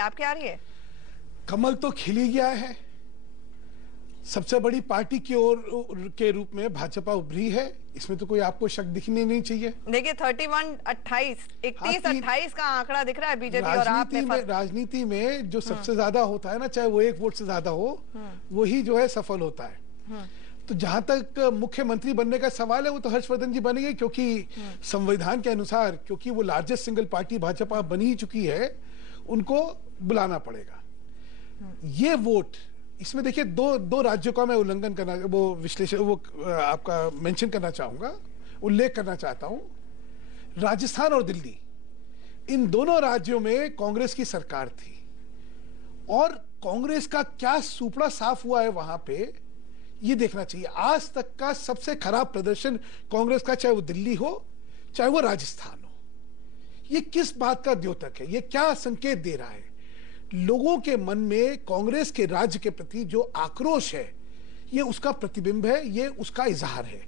आपके आ रही है? कमल तो खिल ही गया है। सबसे बड़ी पार्टी की ओर के रूप में भाजपा उभरी है, इसमें तो कोई आपको शक दिखने नहीं चाहिए। देखिए 31-28 का आंकड़ा दिख रहा है बीजेपी और आप में। राजनीति में जो सबसे ज्यादा होता है ना, चाहे वो एक वोट से ज्यादा हो, वही जो है सफल होता है। तो जहां तक मुख्यमंत्री बनने का सवाल है, वो तो हर्षवर्धन जी बनेंगे, क्योंकि संविधान के अनुसार, क्योंकि वो लार्जेस्ट सिंगल पार्टी भाजपा बनी ही चुकी है, उनको बुलाना पड़ेगा। ये वोट, इसमें देखिए दो राज्यों का मैं उल्लंघन करना, वो विश्लेषण, वो आपका मेंशन करना चाहूंगा, उल्लेख करना चाहता हूं। राजस्थान और दिल्ली, इन दोनों राज्यों में कांग्रेस की सरकार थी, और कांग्रेस का क्या सुपड़ा साफ हुआ है वहां पे, ये देखना चाहिए। आज तक का सबसे खराब प्रदर्शन कांग्रेस का, चाहे वो दिल्ली हो चाहे वो राजस्थान हो। ये किस बात का द्योतक है? ये क्या संकेत दे रहा है? लोगों के मन में कांग्रेस के राज्य के प्रति जो आक्रोश है, ये उसका प्रतिबिंब है, ये उसका इजहार है।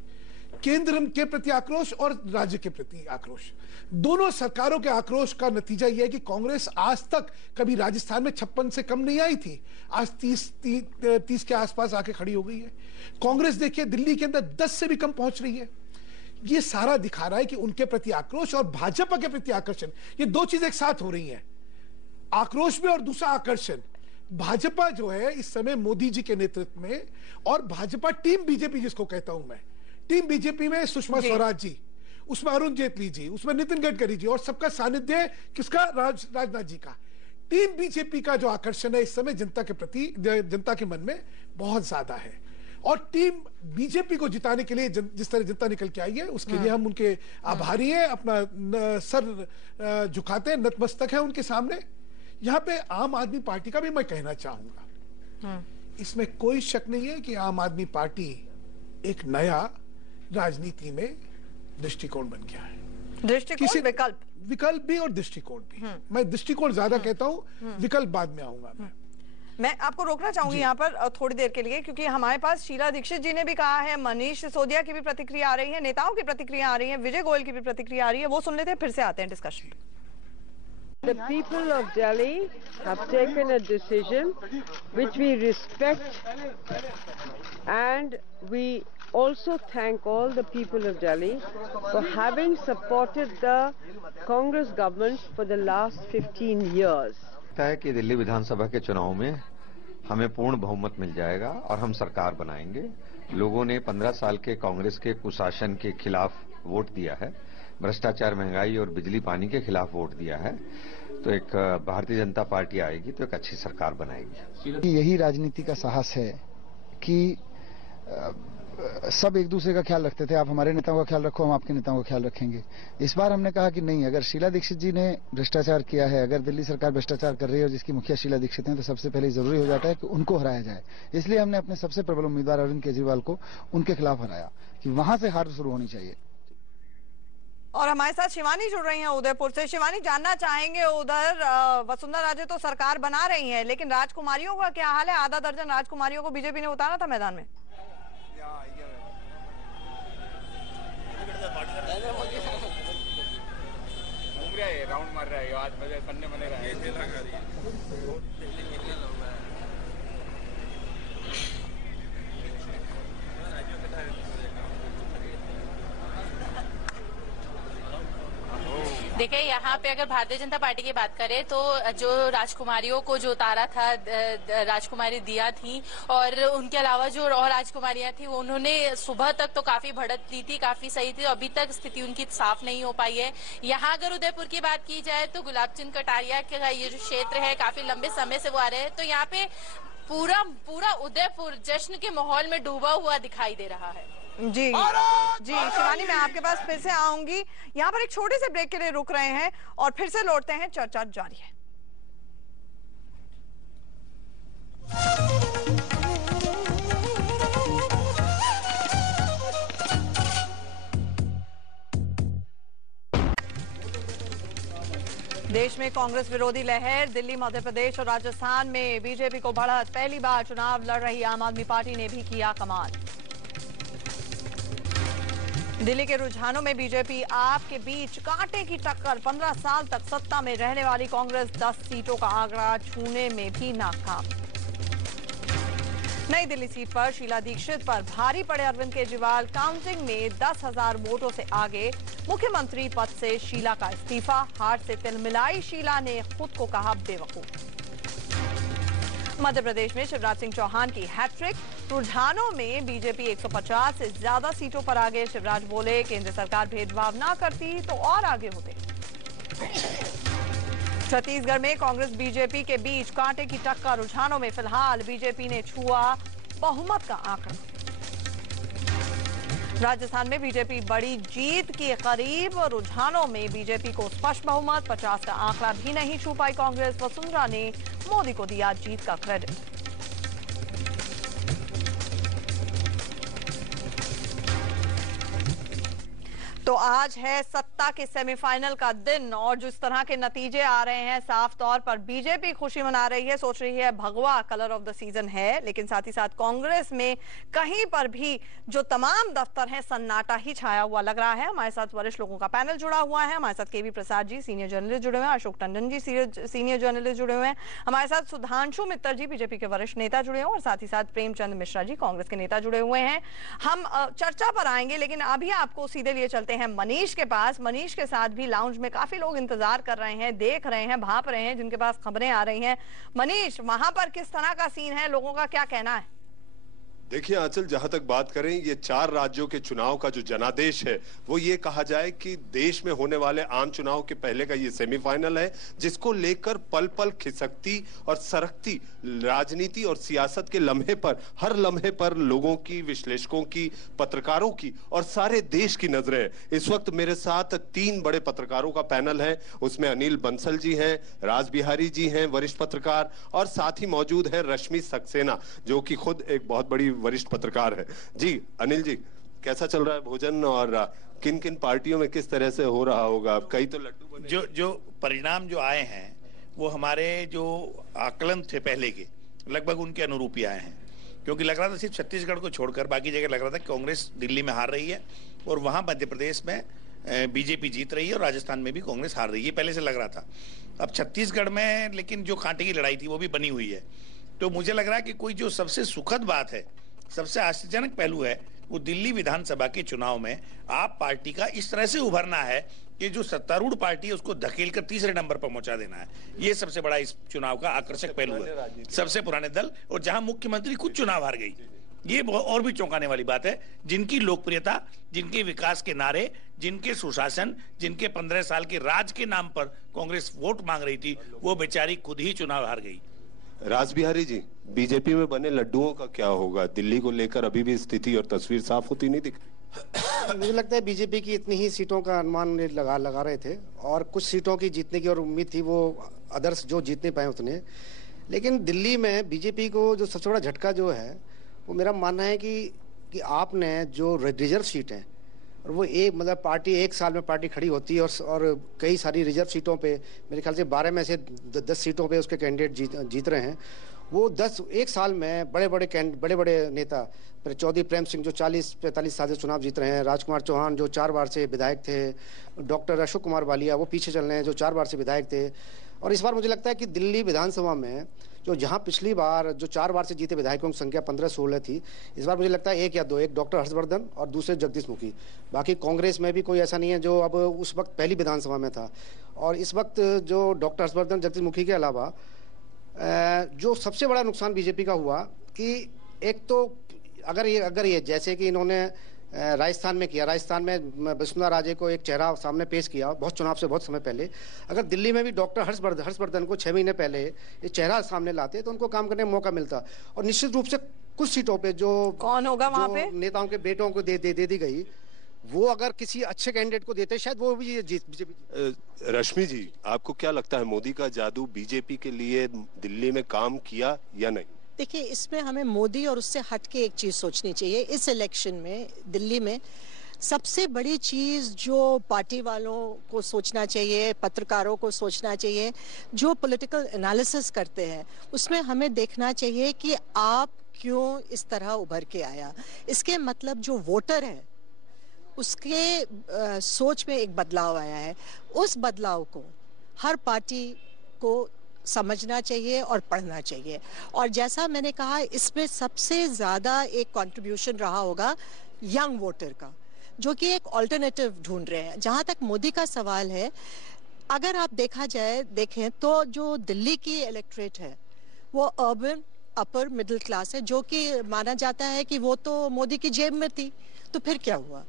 केंद्र के प्रति आक्रोश और राज्य के प्रति आक्रोश, दोनों सरकारों के आक्रोश का नतीजा यह है कि कांग्रेस आज तक कभी राजस्थान में 56 से कम नहीं आई थी, आज 30 के आसपास आके खड़ी हो गई है। कांग्रेस देखिए दिल्ली के अंदर 10 से भी कम पहुंच रही है। ये सारा दिखा रहा है कि उनके प्रति आक्रोश और भाजपा के प्रति आकर्षण, ये दो चीजें एक साथ हो रही हैं, आक्रोश में और दूसरा आकर्षण। भाजपा जो है इस समय मोदी जी के नेतृत्व में, और भाजपा टीम बीजेपी जिसको कहता हूं मैं, टीम बीजेपी में सुषमा स्वराज जी, उसमें अरुण जेटली जी, उसमें नितिन गडकरी जी, और सबका सानिध्य किसका? राजनाथ जी का। टीम बीजेपी का जो आकर्षण है इस समय जनता के प्रति, जनता के मन में बहुत ज्यादा है। और टीम बीजेपी को जिताने के लिए जिस तरह जनता निकल के आई है, उसके लिए हम उनके आभारी हैं, अपना सर झुकाते हैं, नतमस्तक है उनके सामने। यहां पे आम आदमी पार्टी का भी मैं कहना चाहूंगा, इसमें कोई शक नहीं है कि आम आदमी पार्टी एक नया राजनीति में दृष्टिकोण बन गया है। दृष्टिकोण, विकल्प भी और दृष्टिकोण भी। मैं दृष्टिकोण ज्यादा कहता हूं, विकल्प बाद में आऊंगा। मैं आपको रोकना चाहूंगी यहाँ पर थोड़ी देर के लिए, क्योंकि हमारे पास शीला दीक्षित जी ने भी कहा है, मनीष सिसोदिया की भी प्रतिक्रिया आ रही है, नेताओं की प्रतिक्रिया आ रही है, विजय गोयल की भी प्रतिक्रिया आ रही है, वो सुन लेते हैं, फिर से आते हैं discussion. The people of Delhi have taken a decision which we respect, and we also thank all the people of Delhi for having supported the Congress government for the last 15 years. है कि दिल्ली विधानसभा के चुनाव में हमें पूर्ण बहुमत मिल जाएगा और हम सरकार बनाएंगे। लोगों ने 15 साल के कांग्रेस के कुशासन के खिलाफ वोट दिया है, भ्रष्टाचार, महंगाई और बिजली पानी के खिलाफ वोट दिया है। तो एक भारतीय जनता पार्टी आएगी तो एक अच्छी सरकार बनाएगी। यही राजनीति का साहस है कि सब एक दूसरे का ख्याल रखते थे, आप हमारे नेताओं का ख्याल रखो, हम आपके नेताओं का ख्याल रखेंगे। इस बार हमने कहा कि नहीं, अगर शीला दीक्षित जी ने भ्रष्टाचार किया है, अगर दिल्ली सरकार भ्रष्टाचार कर रही है और जिसकी मुखिया शीला दीक्षित हैं, तो सबसे पहले जरूरी हो जाता है कि उनको हराया जाए। इसलिए हमने अपने सबसे प्रबल उम्मीदवार अरविंद केजरीवाल को उनके खिलाफ हराया, कि वहां से हार शुरू होनी चाहिए। और हमारे साथ शिवानी जुड़ रही हैं उदयपुर से। शिवानी, जानना चाहेंगे, उधर वसुंधरा राजे तो सरकार बना रही है, लेकिन राजकुमारियों का क्या हाल है? आधा दर्जन राजकुमारियों को बीजेपी ने उतारा था मैदान में। घूम रहा है, राउंड मार रहा है, आज बनने बने रहा है। देखिए, यहाँ पे अगर भारतीय जनता पार्टी की बात करें तो जो राजकुमारियों को जो उतारा था, राजकुमारी दिया थी, और उनके अलावा जो और राजकुमारियां थी, उन्होंने सुबह तक तो काफी बढ़त ली थी, काफी सही थी। अभी तक स्थिति उनकी साफ नहीं हो पाई है। यहाँ अगर उदयपुर की बात की जाए तो गुलाब चंद कटारिया का ये जो क्षेत्र है, काफी लंबे समय से वो आ रहे हैं, तो यहाँ पे पूरा उदयपुर जश्न के माहौल में डूबा हुआ दिखाई दे रहा है। जी शिवानी, मैं आपके पास फिर से आऊंगी। यहाँ पर एक छोटे से ब्रेक के लिए रुक रहे हैं और फिर से लौटते हैं, चर्चा जारी है। देश में कांग्रेस विरोधी लहर, दिल्ली, मध्य प्रदेश और राजस्थान में बीजेपी को बढ़त। पहली बार चुनाव लड़ रही आम आदमी पार्टी ने भी किया कमाल। दिल्ली के रुझानों में बीजेपी आप के बीच कांटे की टक्कर। 15 साल तक सत्ता में रहने वाली कांग्रेस 10 सीटों का आंकड़ा छूने में भी नाकाम। नई दिल्ली सीट पर शीला दीक्षित पर भारी पड़े अरविंद केजरीवाल। काउंटिंग में 10,000 वोटों से आगे। मुख्यमंत्री पद से शीला का इस्तीफा। हार से तिलमिलाई शीला ने खुद को कहा बेवकूफ। मध्य प्रदेश में शिवराज सिंह चौहान की हैट्रिक। रुझानों में बीजेपी 150 से ज्यादा सीटों पर आगे। शिवराज बोले केंद्र सरकार भेदभाव ना करती तो और आगे होते। छत्तीसगढ़ में कांग्रेस बीजेपी के बीच कांटे की टक्कर। रुझानों में फिलहाल बीजेपी ने छुआ बहुमत का आंकड़ा। राजस्थान में बीजेपी बड़ी जीत के करीब। रुझानों में बीजेपी को स्पष्ट बहुमत। 50 का आंकड़ा भी नहीं छू पाई कांग्रेस। वसुंधरा ने मोदी को दिया जीत का क्रेडिट। तो आज है सत्ता के सेमीफाइनल का दिन और जिस तरह के नतीजे आ रहे हैं साफ तौर पर बीजेपी खुशी मना रही है, सोच रही है भगवा कलर ऑफ द सीजन है। लेकिन साथ ही साथ कांग्रेस में कहीं पर भी जो तमाम दफ्तर हैं सन्नाटा ही छाया हुआ लग रहा है। हमारे साथ वरिष्ठ लोगों का पैनल जुड़ा हुआ है। हमारे साथ केवी प्रसाद जी सीनियर जर्नलिस्ट जुड़े हुए हैं, अशोक टंडन जी सीनियर जर्नलिस्ट जुड़े हुए हैं, हमारे साथ सुधांशु मित्तर जी बीजेपी के वरिष्ठ नेता जुड़े हुए हैं और साथ ही साथ प्रेमचंद मिश्रा जी कांग्रेस के नेता जुड़े हुए हैं। हम चर्चा पर आएंगे लेकिन अभी आपको सीधे लिए चलते हैं मनीष के पास। मनीष के साथ भी लाउंज में काफी लोग इंतजार कर रहे हैं, देख रहे हैं, भाप रहे हैं, जिनके पास खबरें आ रही हैं। मनीष, वहां पर किस तरह का सीन है, लोगों का क्या कहना है? देखिए आंचल, जहां तक बात करें ये 4 राज्यों के चुनाव का जो जनादेश है वो ये कहा जाए कि देश में होने वाले आम चुनाव के पहले का ये सेमीफाइनल है, जिसको लेकर पल पल खिसकती और सरकती राजनीति और सियासत के लम्हे पर, हर लम्हे पर लोगों की, विश्लेषकों की, पत्रकारों की और सारे देश की नजरें हैं। इस वक्त मेरे साथ 3 बड़े पत्रकारों का पैनल है। उसमें अनिल बंसल जी हैं, राज बिहारी जी हैं वरिष्ठ पत्रकार, और साथ ही मौजूद है रश्मि सक्सेना जो कि खुद एक बहुत बड़ी वरिष्ठ पत्रकार है। जी अनिल जी, कैसा चल रहा है भोजन और किन किन पार्टियों में किस तरह से हो रहा होगा? कई तो लड्डू बने। जो परिणाम जो आए हैं वो हमारे जो आकलन थे पहले के लगभग उनके अनुरूप ही आए हैं, क्योंकि लग रहा था सिर्फ छत्तीसगढ़ को छोड़कर बाकी जगह लग रहा था कि कांग्रेस दिल्ली में हार रही है और वहां मध्य प्रदेश में बीजेपी जीत रही है और राजस्थान में भी कांग्रेस हार रही है, पहले से लग रहा था। अब छत्तीसगढ़ में लेकिन जो कांटे की लड़ाई थी वो भी बनी हुई है। तो मुझे लग रहा है कि कोई जो सबसे सुखद बात है, सबसे आश्चर्यजनक पहलू है, वो दिल्ली विधानसभा के चुनाव में आप पार्टी का इस तरह से उभरना है कि जो सत्तारूढ़ पार्टी है उसको धकेल कर तीसरे नंबर पर पहुंचा देना है। ये सबसे बड़ा इस चुनाव का आकर्षक पहलू है। सबसे पुराने दल और जहां मुख्यमंत्री खुद चुनाव हार गई, ये और भी चौंकाने वाली बात है। जिनकी लोकप्रियता, जिनके विकास के नारे, जिनके सुशासन, जिनके 15 साल के राज के नाम पर कांग्रेस वोट मांग रही थी, वो बेचारी खुद ही चुनाव हार गई। राज बिहारी जी, बीजेपी में बने लड्डुओं का क्या होगा? दिल्ली को लेकर अभी भी स्थिति और तस्वीर साफ होती नहीं दिख रही। मुझे लगता है बीजेपी की इतनी ही सीटों का अनुमान लगा रहे थे और कुछ सीटों की जीतने की और उम्मीद थी, वो अदर्स जो जीत नहीं पाए उतने। लेकिन दिल्ली में बीजेपी को जो सबसे बड़ा झटका जो है वो मेरा मानना है कि आपने जो रिजर्व सीट है और वो एक मतलब पार्टी 1 साल में पार्टी खड़ी होती है और कई सारी रिजर्व सीटों पे मेरे ख्याल से 12 में से 10 सीटों पे उसके कैंडिडेट जीत रहे हैं। वो 1 साल में बड़े बड़े नेता, चौधरी प्रेम सिंह जो 40-45 साल से चुनाव जीत रहे हैं, राजकुमार चौहान जो 4 बार से विधायक थे, डॉक्टर अशोक कुमार वालिया वो पीछे चल रहे हैं जो 4 बार से विधायक थे। और इस बार मुझे लगता है कि दिल्ली विधानसभा में जो जहां पिछली बार जो 4 बार से जीते विधायकों की संख्या 15-16 थी, इस बार मुझे लगता है 1 या 2, एक डॉक्टर हर्षवर्धन और दूसरे जगदीश मुखी। बाकी कांग्रेस में भी कोई ऐसा नहीं है जो अब उस वक्त पहली विधानसभा में था। और इस वक्त जो डॉक्टर हर्षवर्धन, जगदीश मुखी के अलावा जो सबसे बड़ा नुकसान बीजेपी का हुआ कि एक तो अगर ये जैसे कि इन्होंने राजस्थान में किया, राजस्थान में वसुंधरा राजे को एक चेहरा सामने पेश किया चुनाव से बहुत समय पहले, अगर दिल्ली में भी डॉक्टर हर्षवर्धन को 6 महीने पहले ये चेहरा सामने लाते तो उनको काम करने का मौका मिलता। और निश्चित रूप से कुछ सीटों पे जो कौन होगा वहां पे नेताओं के बेटों को दे दी गई, वो अगर किसी अच्छे कैंडिडेट को देते शायद वो भी जीत। रश्मि जी, आपको क्या लगता है मोदी का जादू बीजेपी के लिए दिल्ली में काम किया या नहीं? देखिए, इसमें हमें मोदी और उससे हटके एक चीज सोचनी चाहिए। इस इलेक्शन में दिल्ली में सबसे बड़ी चीज जो पार्टी वालों को सोचना चाहिए, पत्रकारों को सोचना चाहिए, जो पॉलिटिकल एनालिसिस करते हैं, उसमें हमें देखना चाहिए कि आप क्यों इस तरह उभर के आया। इसके मतलब जो वोटर है उसके सोच में एक बदलाव आया है। उस बदलाव को हर पार्टी को समझना चाहिए और पढ़ना चाहिए। और जैसा मैंने कहा, इसमें सबसे ज्यादा एक कंट्रीब्यूशन रहा होगा यंग वोटर का, जो कि एक ऑल्टरनेटिव ढूंढ रहे हैं। जहां तक मोदी का सवाल है, अगर आप देखें तो जो दिल्ली की इलेक्ट्रेट है वो अर्बन अपर मिडिल क्लास है, जो कि माना जाता है कि वो तो मोदी की जेब में थी। तो फिर क्या हुआ?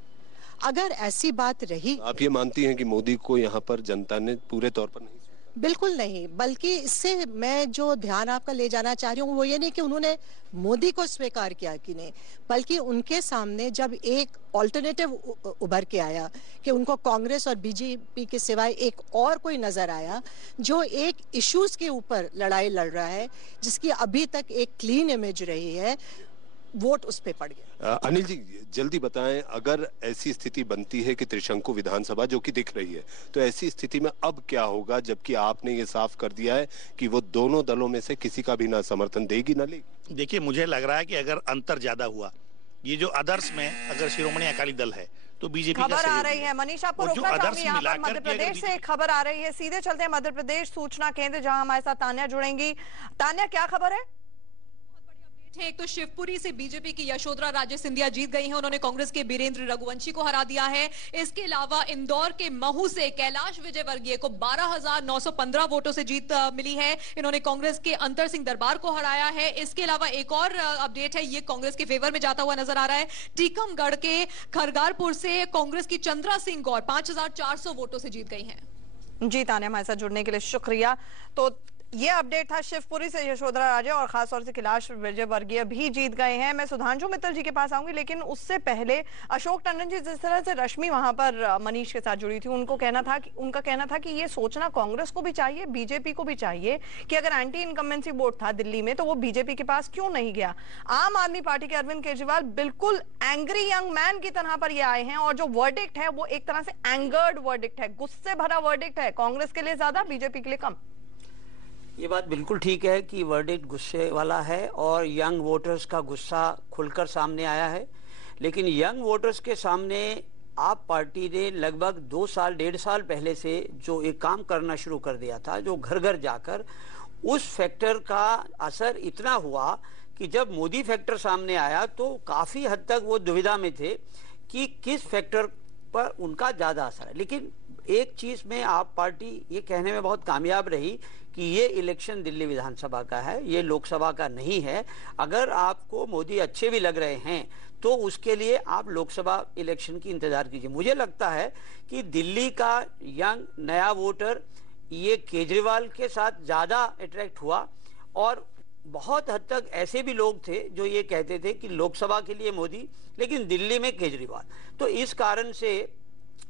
अगर ऐसी बात रही, आप ये मानती हैं कि मोदी को यहाँ पर जनता ने पूरे तौर पर नहीं? बिल्कुल नहीं। बल्कि इससे मैं जो ध्यान आपका ले जाना चाह रही हूँ वो ये नहीं कि उन्होंने मोदी को स्वीकार किया कि नहीं, बल्कि उनके सामने जब एक ऑल्टरनेटिव उभर के आया कि उनको कांग्रेस और बीजेपी के सिवाय एक और कोई नजर आया जो एक इश्यूज के ऊपर लड़ाई लड़ रहा है, जिसकी अभी तक एक क्लीन इमेज रही है, वोट उस पे पड़ गया। अनिल जी, जल्दी बताएं, अगर ऐसी स्थिति बनती है कि त्रिशंकु विधानसभा जो कि दिख रही है, तो ऐसी स्थिति में अब क्या होगा, जबकि आपने ये साफ कर दिया है कि वो दोनों दलों में से किसी का भी ना समर्थन देगी ना लेगी? देखिए, मुझे लग रहा है कि अगर अंतर ज्यादा हुआ, ये जो आदर्श में अगर शिरोमणि अकाली दल है तो बीजेपी खबर आ रही है। मनीष, आपको रोकना चाहूंगी यहाँ पर। मध्य प्रदेश से खबर आ रही है, सीधे चलते हैं मध्य प्रदेश सूचना केंद्र, जहां हमारे साथ तान्या जुड़ेंगी। तान्या, क्या खबर है? एक तो शिवपुरी से बीजेपी की यशोधरा राजे सिंधिया जीत गई हैं। उन्होंने कांग्रेस के बीरेंद्र रघुवंशी को हरा दिया है। इसके अलावा इंदौर के महू से कैलाश विजयवर्गीय को 12,915 वोटों से जीत मिली है। इन्होंने कांग्रेस के अंतर सिंह दरबार को हराया है। इसके अलावा एक और अपडेट है, ये कांग्रेस के फेवर में जाता हुआ नजर आ रहा है। टीकमगढ़ के खरगारपुर से कांग्रेस की चंद्रा सिंह गौर 5,400 वोटों से जीत गई है। जी तान्या, हमारे साथ जुड़ने के लिए शुक्रिया। तो ये अपडेट था शिवपुरी से यशोधरा राजे और खासतौर से कैलाश विजयवर्गीय भी जीत गए हैं। मैं सुधांशु मित्तल जी के पास आऊंगी, लेकिन उससे पहले अशोक टंडन जी, जिस तरह से रश्मि वहां पर मनीष के साथ जुड़ी थी, उनका कहना था कि ये सोचना कांग्रेस को भी चाहिए, बीजेपी को भी चाहिए कि अगर एंटी इनकम्बेंसी वोट था दिल्ली में तो वो बीजेपी के पास क्यों नहीं गया। आम आदमी पार्टी के अरविंद केजरीवाल बिल्कुल एंग्री यंग मैन की तरह पर ये आए हैं और जो वर्डिक्ट है वो एक तरह से एंगर्ड वर्डिक्ट है, गुस्से भरा वर्डिक्ट है, कांग्रेस के लिए ज्यादा, बीजेपी के लिए कम। ये बात बिल्कुल ठीक है कि वर्डिक्ट गुस्से वाला है और यंग वोटर्स का गुस्सा खुलकर सामने आया है। लेकिन यंग वोटर्स के सामने आप पार्टी ने लगभग 2 साल 1.5 साल पहले से जो एक काम करना शुरू कर दिया था, जो घर घर जाकर, उस फैक्टर का असर इतना हुआ कि जब मोदी फैक्टर सामने आया तो काफी हद तक वो दुविधा में थे कि किस फैक्टर पर उनका ज्यादा असर है। लेकिन एक चीज में आप पार्टी ये कहने में बहुत कामयाब रही कि ये इलेक्शन दिल्ली विधानसभा का है, ये लोकसभा का नहीं है। अगर आपको मोदी अच्छे भी लग रहे हैं तो उसके लिए आप लोकसभा इलेक्शन की इंतजार कीजिए। मुझे लगता है कि दिल्ली का यंग नया वोटर ये केजरीवाल के साथ ज्यादा अट्रैक्ट हुआ और बहुत हद तक ऐसे भी लोग थे जो ये कहते थे कि लोकसभा के लिए मोदी लेकिन दिल्ली में केजरीवाल। तो इस कारण से,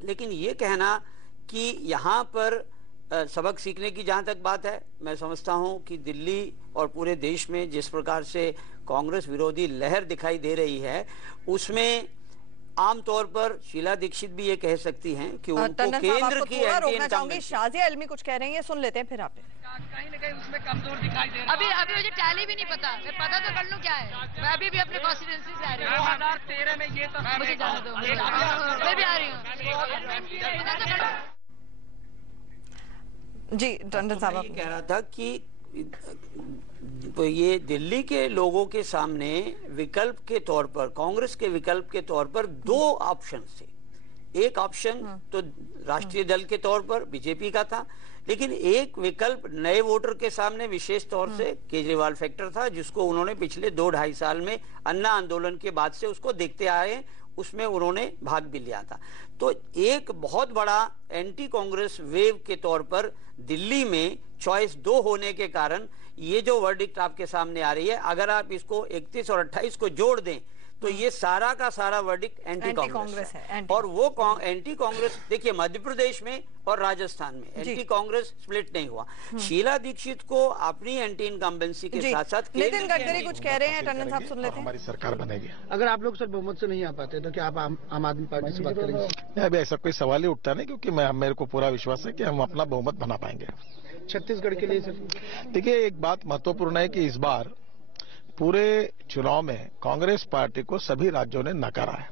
लेकिन ये कहना कि यहाँ पर सबक सीखने की जहां तक बात है, मैं समझता हूं कि दिल्ली और पूरे देश में जिस प्रकार से कांग्रेस विरोधी लहर दिखाई दे रही है, उसमें आमतौर पर शीला दीक्षित भी ये कह सकती हैं कि उनको केंद्र की एंटी इनकम्बेंसी। शाजिया अलमी कुछ कह रही हैं, सुन लेते हैं फिर आप। कहीं न कहीं उसमें कमजोर दिखाई दे रहा है। अभी मुझे टैली भी नहीं पता, मैं पता तो कर लूं क्या है। मैं अभी भी अपने कॉन्स्टिट्यूएंसी से आ रही हूँ। 2013 में ये तो मुझे जाने दो, मैं भी आ रही हूँ। जी टंडन साहब, मैं कह रहा था कि तो ये दिल्ली के लोगों के सामने विकल्प के तौर पर, कांग्रेस के विकल्प के तौर पर 2 ऑप्शन थे। एक ऑप्शन तो राष्ट्रीय दल के तौर पर बीजेपी का था, लेकिन एक विकल्प नए वोटर के सामने विशेष तौर से केजरीवाल फैक्टर था, जिसको उन्होंने पिछले 2-2.5 साल में अन्ना आंदोलन के बाद से उसको देखते आए हैं, उसमें उन्होंने भाग भी लिया था। तो एक बहुत बड़ा एंटी कांग्रेस वेव के तौर पर दिल्ली में चॉइस 2 होने के कारण ये जो वर्डिक्ट आपके सामने आ रही है, अगर आप इसको 31 और 28 को जोड़ दें तो ये सारा का सारा वर्डिक्ट एंटी कांग्रेस है। और वो एंटी कांग्रेस, देखिए मध्य प्रदेश में और राजस्थान में एंटी कांग्रेस स्प्लिट नहीं हुआ। शीला दीक्षित को अपनी एंटी इनकम्बेंसी के साथ साथ नितिन गडकरी कुछ कह रहे हैं, टंडन साहब सुन लेते हैं। हमारी सरकार बनेगी। अगर आप लोग सर बहुमत से नहीं आ पाते तो क्या आप आम आदमी पार्टी से बात करेंगे? अभी ऐसा कोई सवाल ही उठता नहीं, क्योंकि मेरे को पूरा विश्वास है कि हम अपना बहुमत बना पाएंगे। छत्तीसगढ़ के लिए सर देखिए, एक बात महत्वपूर्ण है कि इस बार पूरे चुनाव में कांग्रेस पार्टी को सभी राज्यों ने नकारा है।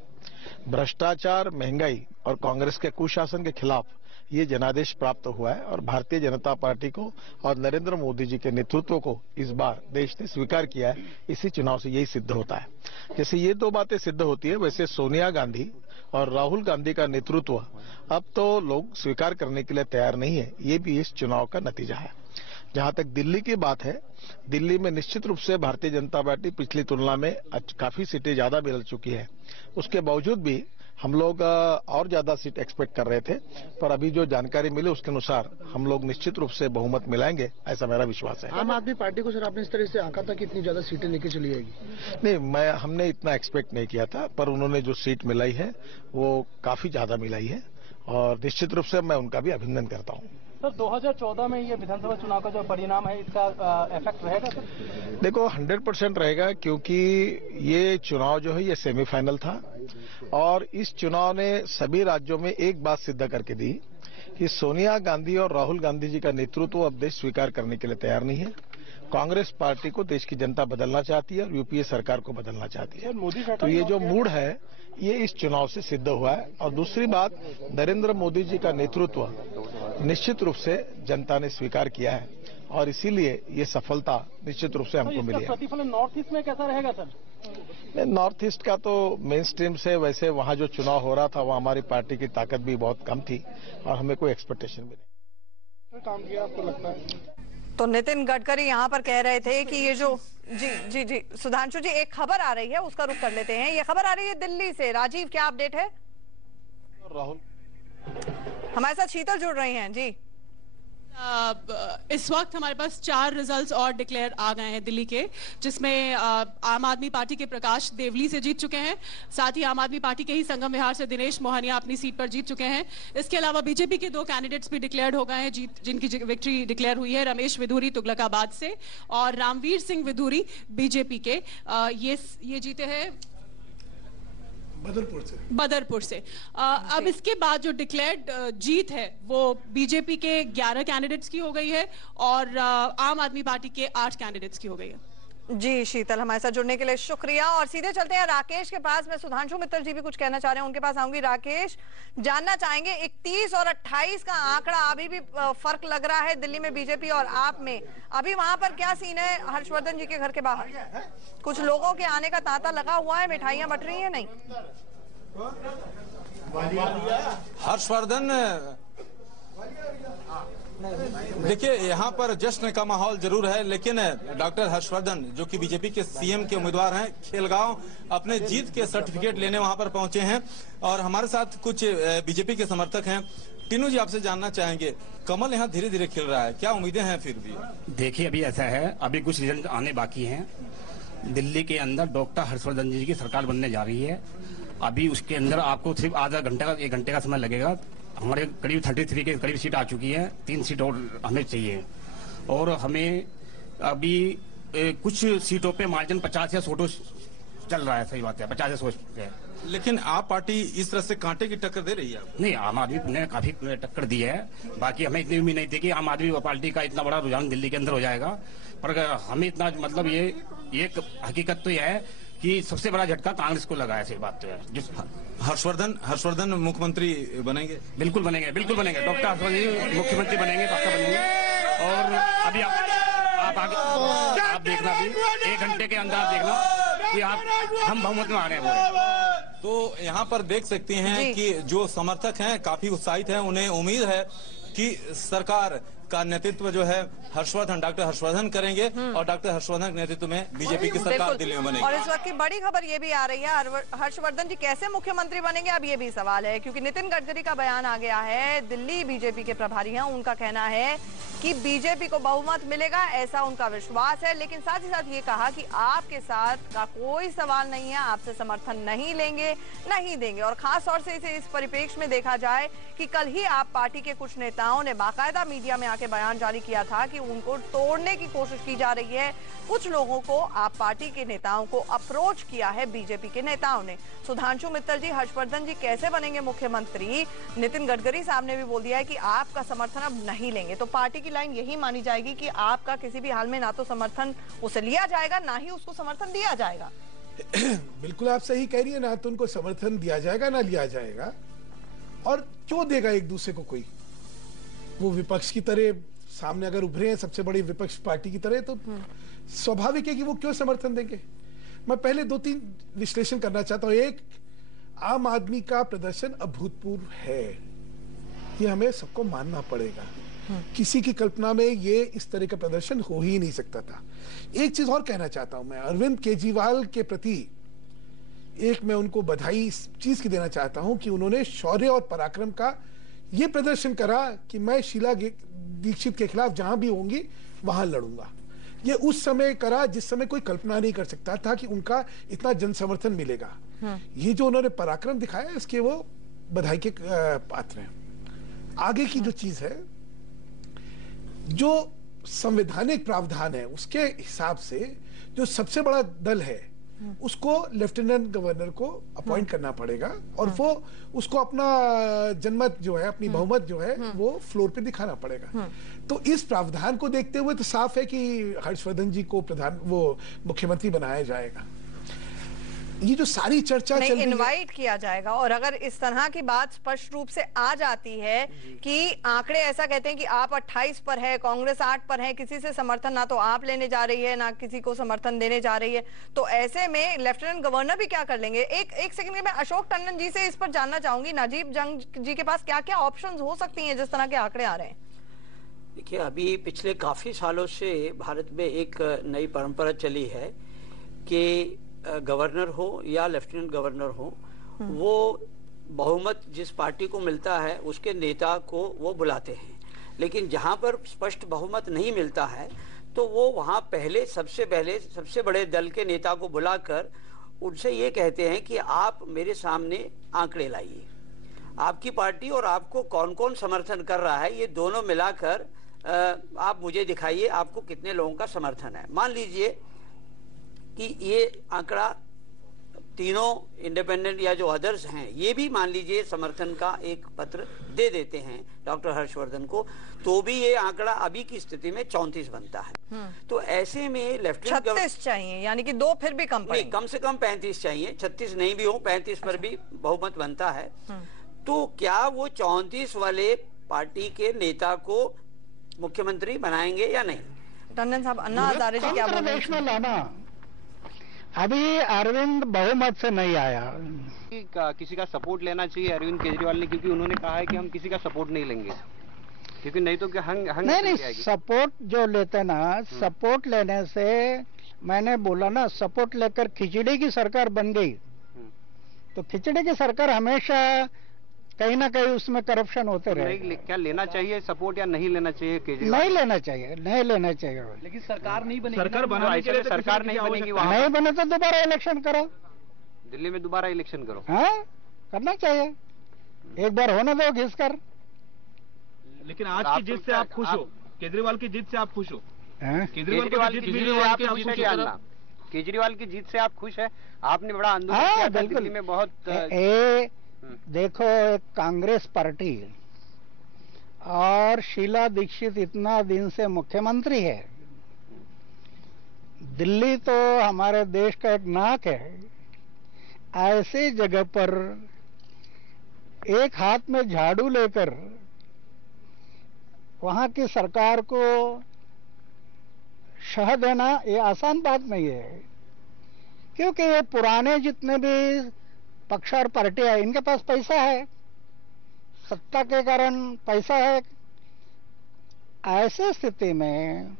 भ्रष्टाचार, महंगाई और कांग्रेस के कुशासन के खिलाफ ये जनादेश प्राप्त हुआ है और भारतीय जनता पार्टी को और नरेंद्र मोदी जी के नेतृत्व को इस बार देश ने स्वीकार किया है। इसी चुनाव से यही सिद्ध होता है। जैसे ये दो बातें सिद्ध होती है, वैसे सोनिया गांधी और राहुल गांधी का नेतृत्व अब तो लोग स्वीकार करने के लिए तैयार नहीं है। ये भी इस चुनाव का नतीजा है। जहां तक दिल्ली की बात है, दिल्ली में निश्चित रूप से भारतीय जनता पार्टी पिछली तुलना में काफी सीटें ज्यादा मिल चुकी है। उसके बावजूद भी हम लोग और ज्यादा सीट एक्सपेक्ट कर रहे थे, पर अभी जो जानकारी मिली उसके अनुसार हम लोग निश्चित रूप से बहुमत मिलाएंगे, ऐसा मेरा विश्वास है। आम आदमी पार्टी को सर आपने इस तरह से आंका था कि इतनी ज्यादा सीटें लेके चली जाएगी? नहीं, हमने इतना एक्सपेक्ट नहीं किया था, पर उन्होंने जो सीट मिलाई है वो काफी ज्यादा मिलाई है और निश्चित रूप से मैं उनका भी अभिनंदन करता हूँ। सर 2014 में ये विधानसभा चुनाव का जो परिणाम है इसका इफेक्ट रहेगा सर? देखो 100% रहेगा, क्योंकि ये चुनाव जो है ये सेमीफाइनल था और इस चुनाव ने सभी राज्यों में एक बात सिद्ध करके दी कि सोनिया गांधी और राहुल गांधी जी का नेतृत्व अब देश स्वीकार करने के लिए तैयार नहीं है। कांग्रेस पार्टी को देश की जनता बदलना चाहती है और यूपीए सरकार को बदलना चाहती है। तो ये जो मूड है ये इस चुनाव से सिद्ध हुआ है। और दूसरी बात, नरेंद्र मोदी जी का नेतृत्व निश्चित रूप से जनता ने स्वीकार किया है और इसीलिए ये सफलता निश्चित रूप से हमको मिली है। प्रतिफलन नॉर्थ ईस्ट में कैसा रहेगा सर? नॉर्थ ईस्ट का तो मेन स्ट्रीम से वैसे वहां जो चुनाव हो रहा था वहां हमारी पार्टी की ताकत भी बहुत कम थी और हमें कोई एक्सपेक्टेशन भी नहीं। काम किया आपको लगता है? तो नितिन गडकरी यहाँ पर कह रहे थे कि ये जो जी सुधांशु जी, एक खबर आ रही है उसका रुख कर लेते हैं। ये खबर आ रही है दिल्ली से। राजीव, क्या अपडेट है? राहुल, हमारे साथ शीतल जुड़ रही हैं जी। इस वक्त हमारे पास 4 रिजल्ट्स और डिक्लेयर आ गए हैं दिल्ली के, जिसमें आम आदमी पार्टी के प्रकाश देवली से जीत चुके हैं। साथ ही आम आदमी पार्टी के ही संगम विहार से दिनेश मोहनिया अपनी सीट पर जीत चुके हैं। इसके अलावा बीजेपी के 2 कैंडिडेट्स भी डिक्लेयर्ड हो गए हैं, जिनकी विक्ट्री डिक्लेयर हुई है। रमेश विधूरी तुगलकाबाद से और रामवीर सिंह विधूरी बीजेपी के, ये जीते हैं बदरपुर से। अब इसके बाद जो डिक्लेयर्ड जीत है वो बीजेपी के 11 कैंडिडेट्स की हो गई है और आम आदमी पार्टी के 8 कैंडिडेट्स की हो गई है। जी शीतल, हमारे साथ जुड़ने के लिए शुक्रिया। और सीधे चलते हैं राकेश के पास। मैं सुधांशु मित्तल जी भी कुछ कहना चाह रहे हैं, उनके पास आऊंगी। राकेश, जानना चाहेंगे 31 और 28 का आंकड़ा, अभी भी फर्क लग रहा है दिल्ली में बीजेपी और आप में। अभी वहां पर क्या सीन है? हर्षवर्धन जी के घर के बाहर कुछ लोगों के आने का तांता लगा हुआ है, मिठाइयां बट रही है? नहीं, हर्षवर्धन, देखिए यहाँ पर जश्न का माहौल जरूर है, लेकिन डॉक्टर हर्षवर्धन जो कि बीजेपी के सीएम के उम्मीदवार हैं, खेलगांव अपने जीत के सर्टिफिकेट लेने वहां पर पहुंचे हैं और हमारे साथ कुछ बीजेपी के समर्थक हैं। टीनू जी, आपसे जानना चाहेंगे, कमल यहाँ धीरे धीरे खिल रहा है, क्या उम्मीदें हैं? फिर भी देखिए, अभी ऐसा है, अभी कुछ रिजल्ट आने बाकी हैं। दिल्ली के अंदर डॉक्टर हर्षवर्धन जी की सरकार बनने जा रही है। अभी उसके अंदर आपको सिर्फ आधा घंटे का 1 घंटे का समय लगेगा। हमारे करीब 33 के करीब सीट आ चुकी है, 3 सीट और हमें चाहिए और हमें अभी कुछ सीटों पे मार्जिन 50 या 100 चल रहा है। सही बात है, 50 या 100 है। लेकिन आप पार्टी इस तरह से कांटे की टक्कर दे रही है? नहीं, आम आदमी ने काफी टक्कर दी है। बाकी हमें इतनी उम्मीद नहीं थी कि आम आदमी पार्टी का इतना बड़ा रुझान दिल्ली के अंदर हो जाएगा, पर हमें इतना मतलब ये हकीकत तो यह है कि सबसे बड़ा झटका कांग्रेस को लगा है। सही बात तो है। हर्षवर्धन मुख्यमंत्री बनेंगे? बिल्कुल बनेंगे, बिल्कुल बनेंगे। डॉक्टर हर्षवर्धन मुख्यमंत्री बनेंगे, पक्का बनेंगे। और अभी आप देखना, भी 1 घंटे के अंदर आप देखना कि हम बहुमत में आ रहे हैं। तो यहाँ पर देख सकते हैं कि जो समर्थक हैं काफी उत्साहित हैं, उन्हें उम्मीद है कि सरकार का नेतृत्व जो है डॉक्टर हर्षवर्धन करेंगे और डॉक्टर हर्षवर्धन के नेतृत्व में बीजेपी की सरकार दिल्ली में बनेगी। और इस वक्त की बड़ी खबर ये भी आ रही है, हर्षवर्धन जी कैसे मुख्यमंत्री बनेंगे, अब ये भी सवाल है, क्योंकि नितिन गडकरी का बयान आ गया है। दिल्ली बीजेपी के प्रभारी हैं, उनका कहना है कि बीजेपी को बहुमत मिलेगा, ऐसा उनका विश्वास है। लेकिन साथ ही साथ ये कहा कि आपके साथ का कोई सवाल नहीं है, आपसे समर्थन नहीं लेंगे, नहीं देंगे। और खास तौर से इसे इस परिप्रेक्ष्य में देखा जाए कि कल ही आप पार्टी के कुछ नेताओं ने बाकायदा मीडिया में आके बयान जारी किया था कि उनको तोड़ने की कोशिश की जा रही है। कुछ लोगों को, आप पार्टी के नेताओं को अप्रोच किया है बीजेपी के नेताओं ने। सुधांशु मित्तल जी, हर्षवर्धन जी कैसे बनेंगे मुख्यमंत्री? नितिन गडकरी साहब ने भी बोल दिया है कि आपका समर्थन अब नहीं लेंगे। तो पार्टी की लाइन यही मानी जाएगी कि आपका किसी भी हाल में ना तो समर्थन उसे लिया जाएगा, ना ही उसको समर्थन दिया जाएगा। बिल्कुल आप सही कह रही है, ना तो उनको समर्थन दिया जाएगा ना लिया जाएगा, और क्यों देगा एक दूसरे को कोई। वो विपक्ष की तरह सामने अगर उभरे हैं सबसे बड़ी विपक्ष पार्टी की तरह, तो स्वाभाविक है कि वो क्यों समर्थन देंगे। मैं पहले 2-3 विश्लेषण करना चाहता हूं। एक, आम आदमी का प्रदर्शन अभूतपूर्व है, ये हमें सबको मानना पड़ेगा। किसी की कल्पना में ये इस तरह का प्रदर्शन हो ही नहीं सकता था। एक चीज और कहना चाहता हूं मैं, अरविंद केजरीवाल के प्रति एक मैं उनको बधाई इस चीज की देना चाहता हूं कि उन्होंने शौर्य और पराक्रम का ये प्रदर्शन करा कि मैं शीला दीक्षित के खिलाफ जहां भी होंगी वहां लड़ूंगा। ये उस समय करा जिस समय कोई कल्पना नहीं कर सकता था कि उनका इतना जन समर्थन मिलेगा। ये जो उन्होंने पराक्रम दिखाया, इसके वो बधाई के पात्र हैं। आगे की जो चीज है, जो संवैधानिक प्रावधान है उसके हिसाब से जो सबसे बड़ा दल है उसको लेफ्टिनेंट गवर्नर को अपॉइंट करना पड़ेगा, और वो उसको अपना जनमत जो है, अपनी बहुमत जो है वो फ्लोर पे दिखाना पड़ेगा। तो इस प्रावधान को देखते हुए तो साफ है कि हर्षवर्धन जी को मुख्यमंत्री बनाया जाएगा। ये जो सारी चर्चा चल रही है, इनवाइट किया जाएगा। और अगर इस तरह की बात स्पष्ट रूप से आ जाती है कि आंकड़े ऐसा कहते हैं कि आप 28 पर है, कांग्रेस 8 पर है, किसी से समर्थन ना तो आप लेने जा रही है ना किसी को समर्थन देने जा रही है, तो ऐसे में लेफ्टिनेंट गवर्नर भी क्या कर लेंगे। एक सेकंड में मैं अशोक टंडन जी से इस पर जानना चाहूंगी, नजीब जंग जी के पास क्या क्या ऑप्शन हो सकती है जिस तरह के आंकड़े आ रहे हैं। देखिए, अभी पिछले काफी सालों से भारत में एक नई परंपरा चली है कि गवर्नर हो या लेफ्टिनेंट गवर्नर हो, वो बहुमत जिस पार्टी को मिलता है उसके नेता को वो बुलाते हैं। लेकिन जहां पर स्पष्ट बहुमत नहीं मिलता है तो वो वहां सबसे बड़े दल के नेता को बुलाकर उनसे ये कहते हैं कि आप मेरे सामने आंकड़े लाइए, आपकी पार्टी और आपको कौन कौन समर्थन कर रहा है, ये दोनों मिलाकर आप मुझे दिखाइए आपको कितने लोगों का समर्थन है। मान लीजिए कि ये आंकड़ा तीनों इंडिपेंडेंट या जो अदर्स हैं ये भी मान लीजिए समर्थन का एक पत्र दे देते हैं डॉक्टर हर्षवर्धन को, तो भी ये आंकड़ा अभी की स्थिति में 34 बनता है। तो ऐसे में लेफ्टिनेंट 36 चाहिए, यानी कि 2 फिर भी कम पड़ेंगे। कम से कम 35 चाहिए, 36 नहीं भी हो, 35 पर भी बहुमत बनता है। तो क्या वो 34 वाले पार्टी के नेता को मुख्यमंत्री बनाएंगे या नहीं? टंडन साहब, अन्ना हजारे जी क्या बोल रहे हैं? लाना अभी अरविंद बहुमत से नहीं आया, किसी का सपोर्ट लेना चाहिए अरविंद केजरीवाल ने, क्योंकि उन्होंने कहा है कि हम किसी का सपोर्ट नहीं लेंगे, क्योंकि नहीं तो क्या नहीं सपोर्ट जो लेते ना, सपोर्ट लेने से मैंने बोला ना, सपोर्ट लेकर खिचड़ी की सरकार बन गई, तो खिचड़ी की सरकार हमेशा कहीं ना कहीं उसमें करप्शन होते रहे। क्या लेना चाहिए सपोर्ट या नहीं लेना चाहिए केजरीवाल? नहीं लेना चाहिए, नहीं लेना चाहिए। लेकिन सरकार नहीं बनेगी, सरकार बनाने के लिए सरकार नहीं बनेगी, नहीं बने तो दोबारा इलेक्शन करो, दिल्ली में दोबारा इलेक्शन करो। हाँ, करना चाहिए, एक बार होने दो घिस कर। लेकिन आज की जीत से आप खुश हो? केजरीवाल की जीत से आप खुश हो? केजरीवाल की जीत से आप खुश है? आपने बड़ा आंदोलन किया था दिल्ली में बहुत। देखो, एक कांग्रेस पार्टी और शीला दीक्षित इतना दिन से मुख्यमंत्री है, दिल्ली तो हमारे देश का एक नाक है, ऐसे जगह पर एक हाथ में झाड़ू लेकर वहां की सरकार को शह देना ये आसान बात नहीं है, क्योंकि ये पुराने जितने भी पक्ष और पार्टियां, इनके पास पैसा है, सत्ता के कारण पैसा है। ऐसे स्थिति में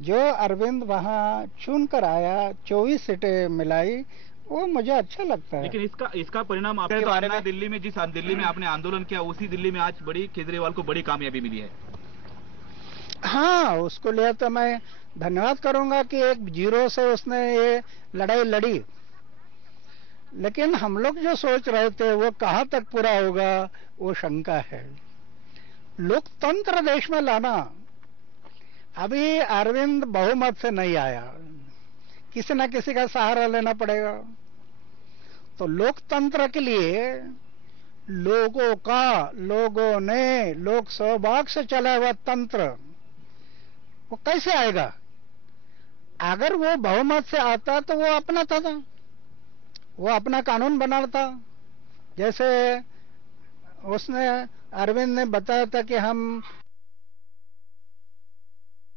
जो अरविंद वहां चुन कर आया, 24 सीटें मिलाई, वो मुझे अच्छा लगता है। लेकिन इसका परिणाम आपके बारे में, दिल्ली में जिस दिल्ली में आपने आंदोलन किया उसी दिल्ली में आज केजरीवाल को बड़ी कामयाबी मिली है। हाँ, उसको लिए तो मैं धन्यवाद करूंगा कि एक 0 से उसने ये लड़ाई लड़ी, लेकिन हम लोग जो सोच रहे थे वो कहां तक पूरा होगा वो शंका है। लोकतंत्र देश में लाना, अभी अरविंद बहुमत से नहीं आया, किसी न किसी का सहारा लेना पड़ेगा। तो लोकतंत्र के लिए लोगों ने लोक सहभाग से चला हुआ तंत्र वो कैसे आएगा? अगर वो बहुमत से आता तो वो अपना था, वो अपना कानून बनाता। जैसे उसने अरविंद ने बताया था कि हम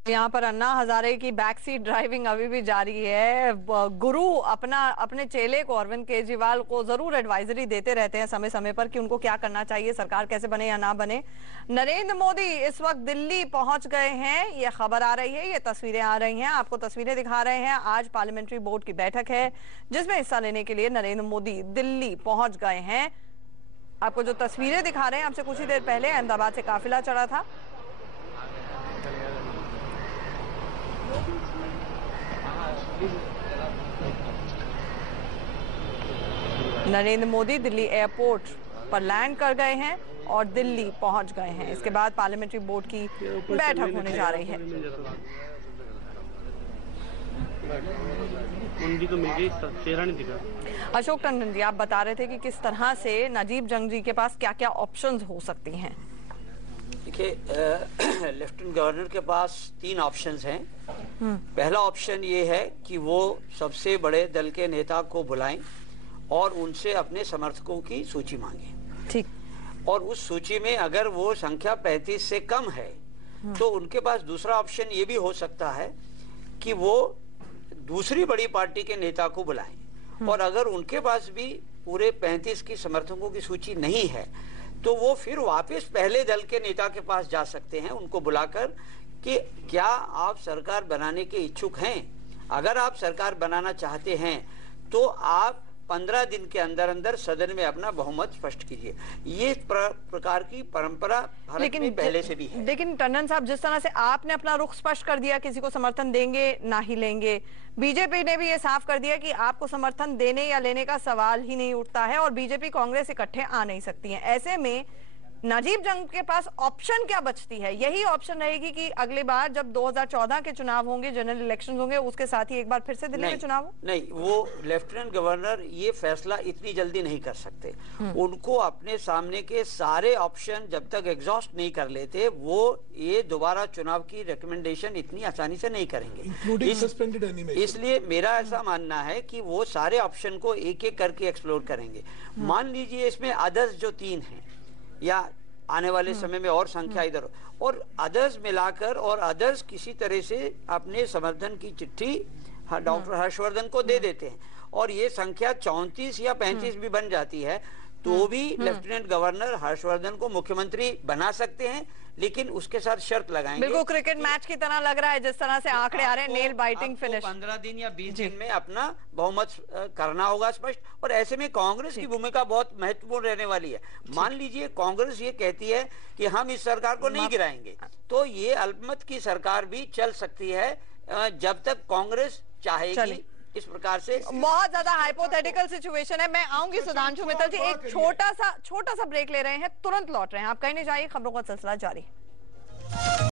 यहाँ पर अन्ना हजारे की बैक सीट ड्राइविंग अभी भी जारी है। गुरु अपने चेले को अरविंद केजरीवाल को जरूर एडवाइजरी देते रहते हैं समय समय पर कि उनको क्या करना चाहिए, सरकार कैसे बने या ना बने। नरेंद्र मोदी इस वक्त दिल्ली पहुंच गए हैं, ये खबर आ रही है, ये तस्वीरें आ रही हैं, आपको तस्वीरें दिखा रहे हैं। आज पार्लियामेंट्री बोर्ड की बैठक है जिसमें हिस्सा लेने के लिए नरेंद्र मोदी दिल्ली पहुंच गए हैं। आपको जो तस्वीरें दिखा रहे हैं, आपसे कुछ ही देर पहले अहमदाबाद से काफिला चढ़ा था। नरेंद्र मोदी दिल्ली एयरपोर्ट पर लैंड कर गए हैं और दिल्ली पहुंच गए हैं। इसके बाद पार्लियामेंट्री बोर्ड की बैठक होने जा रही है। अशोक टंडन जी, आप बता रहे थे कि किस तरह से नजीब जंग जी के पास क्या क्या ऑप्शंस हो सकती हैं। देखिए, लेफ्टिनेंट गवर्नर के पास 3 ऑप्शंस हैं। पहला ऑप्शन ये है कि वो सबसे बड़े दल के नेता को बुलाएं और उनसे अपने समर्थकों की सूची मांगे। ठीक। और उस सूची में अगर वो संख्या 35 से कम है तो उनके पास दूसरा ऑप्शन ये भी हो सकता है कि वो दूसरी बड़ी पार्टी के नेता को बुलाएं। और अगर उनके पास भी पूरे 35 की समर्थकों की सूची नहीं है तो वो फिर वापस पहले दल के नेता के पास जा सकते हैं, उनको बुलाकर कि क्या आप सरकार बनाने के इच्छुक हैं। अगर आप सरकार बनाना चाहते हैं तो आप 15 दिन के अंदर अंदर सदन में अपना बहुमत स्पष्ट कीजिए। ये प्रकार की परंपरा भारत में पहले से भी है। लेकिन टंडन साहब, जिस तरह से आपने अपना रुख स्पष्ट कर दिया, किसी को समर्थन देंगे ना ही लेंगे, बीजेपी ने भी ये साफ कर दिया कि आपको समर्थन देने या लेने का सवाल ही नहीं उठता है और बीजेपी कांग्रेस इकट्ठे आ नहीं सकती हैं। ऐसे में नजीब जंग के पास ऑप्शन क्या बचती है? यही ऑप्शन रहेगी कि अगली बार जब 2014 के चुनाव होंगे, जनरल इलेक्शन होंगे, उसके साथ ही एक बार फिर से दिल्ली में चुनाव हो? नहीं, वो लेफ्टिनेंट गवर्नर ये फैसला इतनी जल्दी नहीं कर सकते। उनको अपने सामने के सारे ऑप्शन जब तक एग्जॉस्ट नहीं कर लेते, वो ये दोबारा चुनाव की रिकमेंडेशन इतनी आसानी से नहीं करेंगे। इसलिए मेरा ऐसा मानना है कि वो सारे ऑप्शन को एक एक करके एक्सप्लोर करेंगे। मान लीजिए इसमें अदर्स जो 3 हैं या आने वाले समय में और संख्या इधर और अदर्स मिलाकर और अदर्स किसी तरह से अपने समर्थन की चिट्ठी डॉक्टर हर्षवर्धन को दे देते हैं और ये संख्या 34 या 35 भी बन जाती है तो भी लेफ्टिनेंट गवर्नर हर्षवर्धन को मुख्यमंत्री बना सकते हैं, लेकिन उसके साथ शर्त लगाएंगे। बिल्कुल क्रिकेट मैच की तरह लग रहा है जिस तरह से आंकड़े आ रहे हैं, नेल बाइटिंग फिनिश। 15 दिन या 20 दिन में अपना बहुमत करना होगा स्पष्ट। और ऐसे में कांग्रेस की भूमिका बहुत महत्वपूर्ण रहने वाली है। मान लीजिए कांग्रेस ये कहती है कि हम इस सरकार को नहीं गिराएंगे, तो ये अल्पमत की सरकार भी चल सकती है जब तक कांग्रेस चाहेगी। इस प्रकार से बहुत ज्यादा हाइपोथेटिकल सिचुएशन है। मैं आऊंगी सुधांशु मित्तल जी, एक छोटा सा ब्रेक ले रहे हैं, तुरंत लौट रहे हैं। आप कहीं नहीं जाइए, खबरों का सिलसिला जारी है।